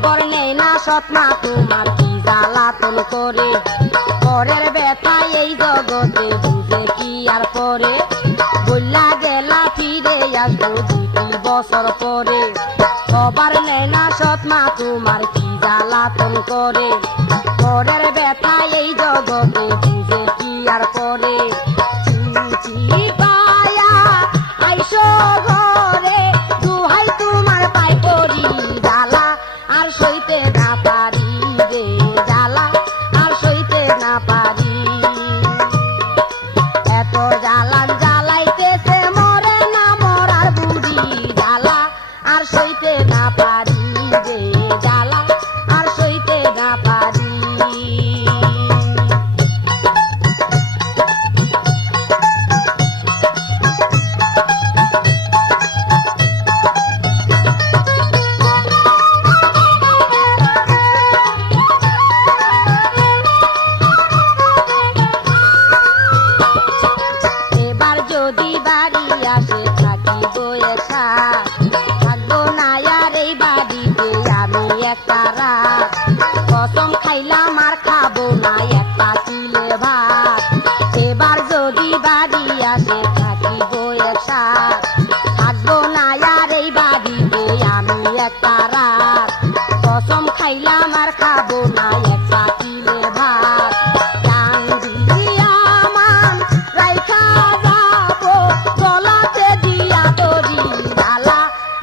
খবর নেই না সৎমা তোমার কি জ্বালাতন করে? পরের ব্যথা এই জগতে বুঝে কি আর পরে বললা গেলা ফিরে আসব দুটি বছর পরে। খবর নেই না সৎমা তোমার কি জ্বালাতন করে?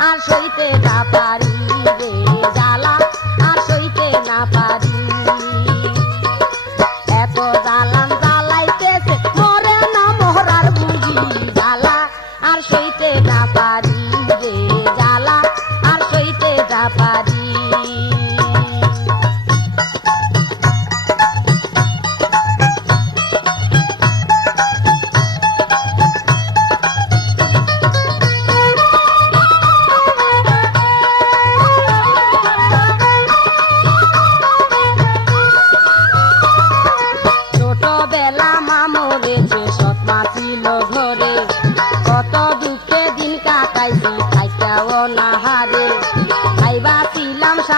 আর সইতে না পারি রে জ্বালা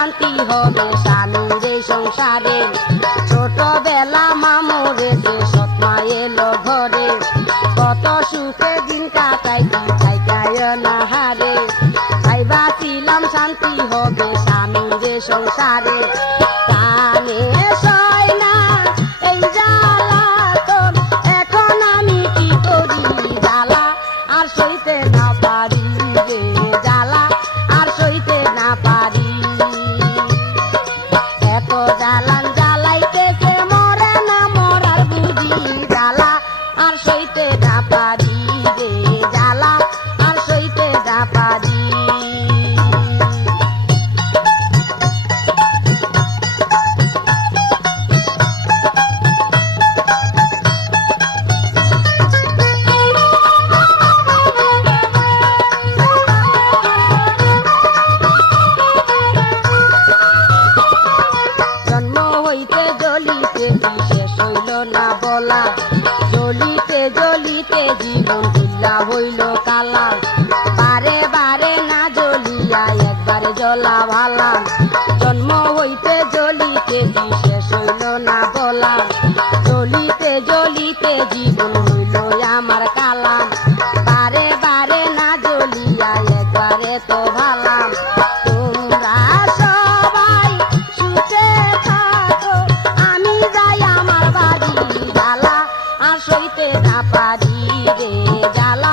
শান্তি হবে স্বামীর এই সংসারে। ছোটবেলা মামরে যে সৎমা এলো ঘরে। কত সুখে দিন কাটাই চাই না হারে। জ্বলা ভালা। জন্ম হইতে জ্বলিতে শেষ হইল না বলা। জ্বলিতে জ্বলিতে জীবন হইল আমার কালা। বারে বারে না জ্বলিয়া একবারে তো ভালা সইতে না পারি গে জ্বালা।